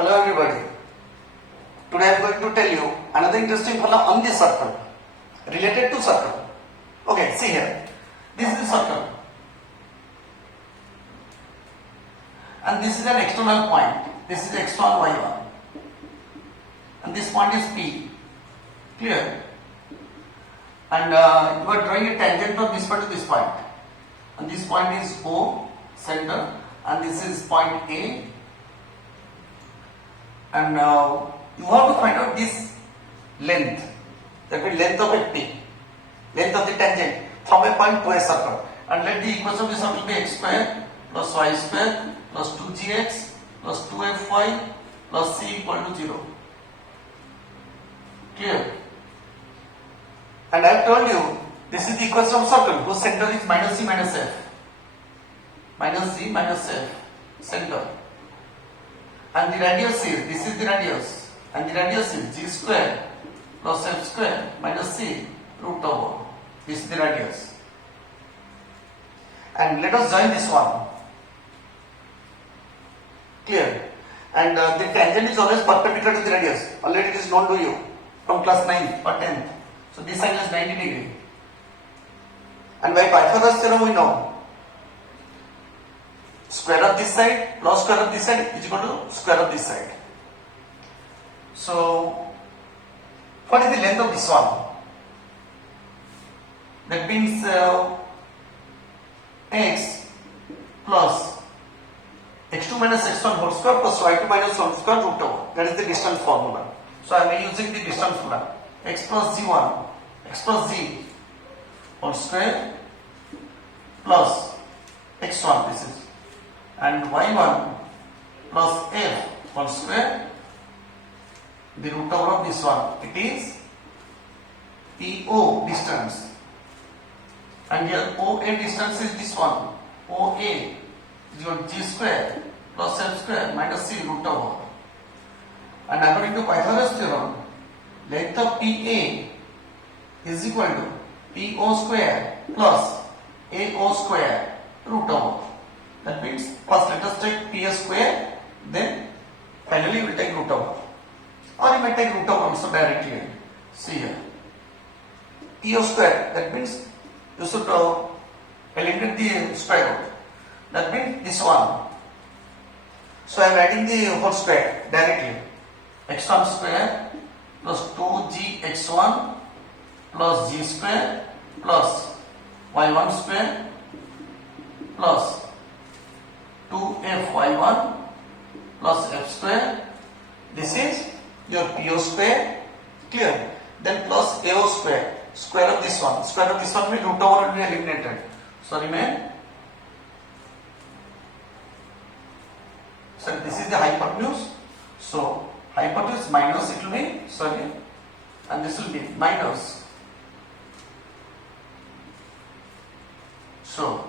Hello everybody. Today I am going to tell you another interesting problem on this circle, related to circle. Okay, see here. This is the circle. And this is an external point. This is x1, y1. And this point is P. Clear? And you are drawing a tangent from this point to this point. And this point is O, center. And this is point A. And you have to find out this length, that means length of a P, length of the tangent from a point to a circle. And let the equation of the circle be x square plus y square plus 2gx plus 2fy plus c equal to 0. Clear? And I have told you this is the equation of circle whose center is minus c minus f. Minus c minus f, center. And the radius is, this is the radius, and the radius is g square plus f square minus c root over. This is the radius. And let us join this one. Clear? And the tangent is always perpendicular to the radius. Already it is known to you from class 9 or 10th. So this angle is 90 degree. And by Pythagoras theorem we know square of this side plus square of this side is equal to square of this side. So what is the length of this one? That means x plus x2 minus x1 whole square plus y2 minus whole square root over. That is the distance formula. So I am using the distance formula. X plus z1, x plus z whole square plus x1 this is, and y1 plus f whole square, the root over of this one. It is PO distance, and here OA distance is this one. OA is your g square plus f square minus c root over. And according to Pythagoras theorem, length of PA is equal to PO square plus AO square root over. That means first let us take PA square, then finally we will take root over. Or you may take root over also directly. See here. PO square, that means you should eliminate the square root. That means this one. So I am adding the whole square directly. x1 square plus 2gx1 plus g square plus y1 square plus 2fy1 plus f square. This is your PO square. Clear? Then plus AO square. Square of this one. Square of this one means root over will be eliminated. So remain. So this is the hypotenuse. So hypotenuse minus it will be, sorry, and this will be minus. So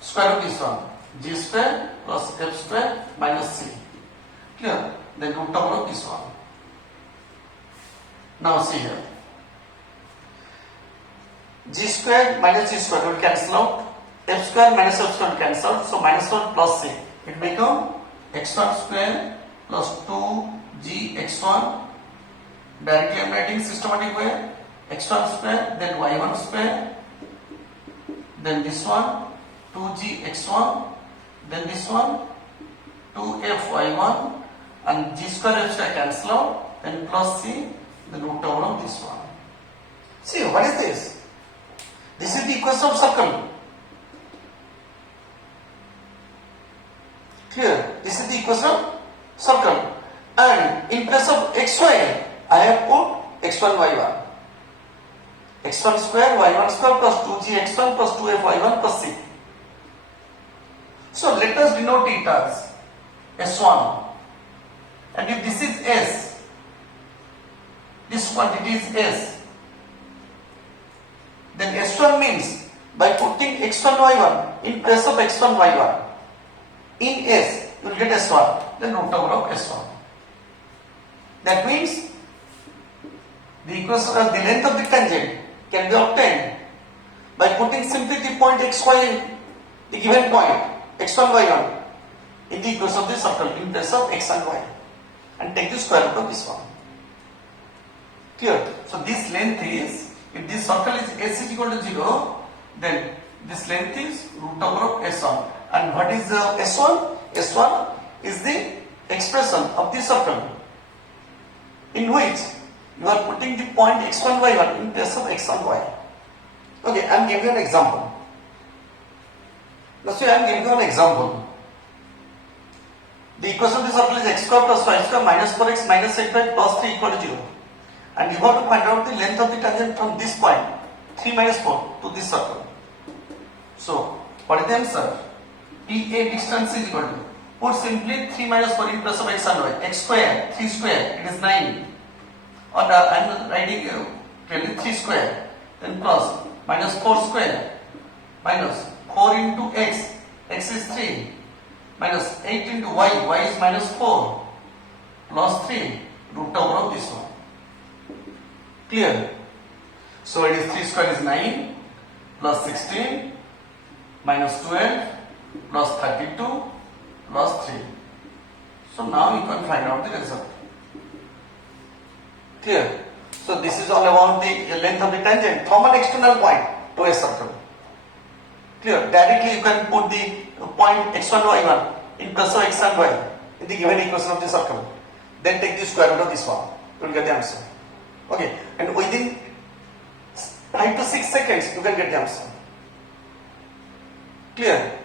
square of this one, g square plus f square minus c. Clear? Then root over of this one. Now see here. G square minus g square will cancel out. F square minus f square will cancel out. So minus 1 plus c. It become x1 square plus 2gx1. Directly I am writing systematic way. x1 square, then y1 square, then this one 2gx1, then this one 2fy1, and g square f square cancel out, then plus c, the root over of this one. See, what is this? This is the equation of circle. Clear? This is the equation of circle. And in place of xy, I have put x1, y1. x1 square, y1 square plus 2gx1 plus 2fy1 plus c. So let us denote it as S1. And if this is S, this quantity is S, then S1 means by putting x1, y1 in place of x1, y1 in S, you will get S1, then root over of S1. That means the equation of the length of the tangent can be obtained by putting simply the point xy, the given point x1, y1 in the equation of the circle in place of x and y. and take the square root of this one. Clear? So this length is, if this circle is s is equal to 0, then this length is root over of s1. And what is the s1? S1 is the expression of this circle in which you are putting the point x1, y1 in place of x1, y. Okay, I am giving you an example. Let's say I am giving you an example. The equation of the circle is x square plus y square minus 4x minus 8y plus 3 equal to 0. And you have to find out the length of the tangent from this point, 3 minus 4, to this circle. So, what is the answer? PA distance is equal to, put simply 3 minus 4 in place of x and y. X square, 3 square, it is 9. Or I am writing clearly 3 square, then plus minus 4 square, minus 4 into x, x is 3, minus 8 into y, y is minus 4, plus 3, root over of this one. Clear? So it is 3 square is 9, plus 16, minus 12, plus 32, plus 3. So now you can find out the result. Clear? So this is all about the length of the tangent from an external point to a circle. Clear? Directly you can put the point x1, y1 in place of x and y in the given equation of the circle. Then take the square root of this one. You will get the answer. Okay, and within 5 to 6 seconds you can get the answer. Clear?